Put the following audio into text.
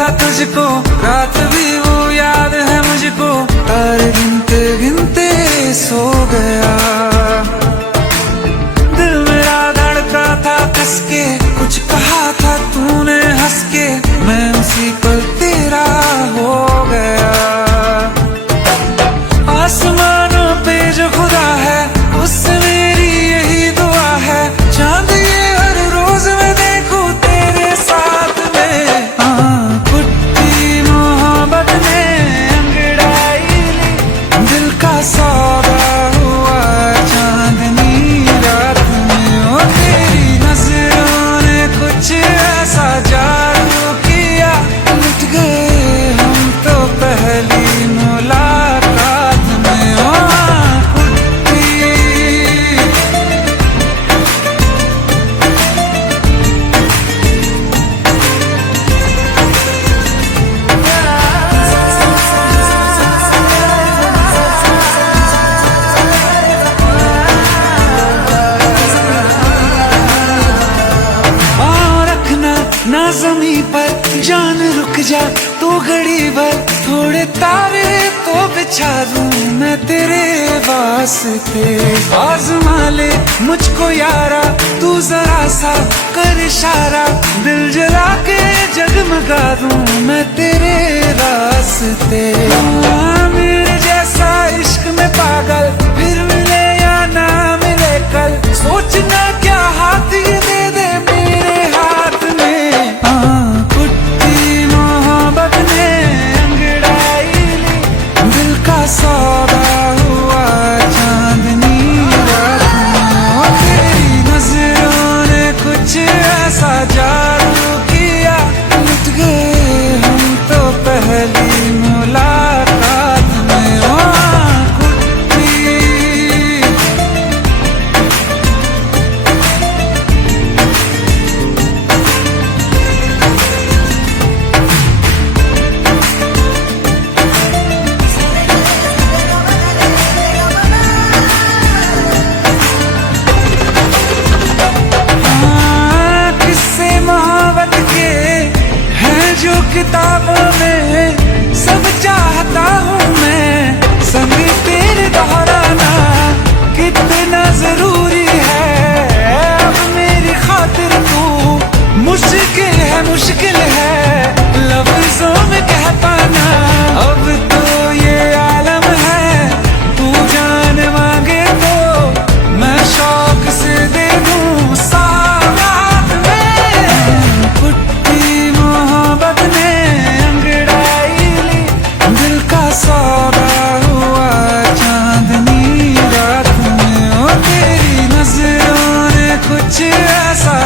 था तुझको, रात भी वो याद है मुझको, तारे गिनते गिनते सो गया। दिल मेरा धड़का था कस के, कुछ कहा था तूने हंस के, मैं उसी पल तेरा हो गया। आसमानों पे जो खुदा है, उससे मेरी यही दुआ है, चांद ये हर रोज मैं देखूं तेरे साथ में। कुट्टी मोहब्बत ने अंगड़ाई ली, दिल का सौदा हुआ चांदनी रात में। ओ तेरी नजरों ने कुछ ऐसा जादू किया, लुट गए हम तो पहली मुलाकात में। ओ कुट्टी रखना ना ज़मीं पर, जान रुक जा तू घड़ी भर, थोड़े तारे तो बिछा दूं मैं तेरे वास्ते। आज़मा ले मुझको यारा, तू जरा सा कर इशारा, दिल जला के जगमगा दूं मैं तेरे रास्ते। मेरे जैसा इश्क में पागल फिर मिले या ना मिले कल, सोचना क्या हाथ ये दे दे मेरे हाथ में। कुट्टी मोहब्बत ने अंगड़ाई ली, दिल का सौदा हुआ चांदनी रात में। ओ तेरी नजरों ने कुछ ऐसा जादू किया, लुट गए हम तो पहली मुलाकात में। ओ कुट्टी किस्से मोहब्बत के हैं जो किताबों में, सब चाहता हूँ मैं संग तेरे दोहराना, कितना जरूरी है अब मेरी खातिर तू, मुश्किल है लफ्जों में कह पाना। अब तो ये आलम है, तू जान मांगे तो मैं शौक से दे दूं सौगात में। कुट्टी मोहब्बत ने अंगड़ाई ली, दिल का सौदा हुआ चांदनी रात में। ओ तेरी नजरों ने कुछ ऐसा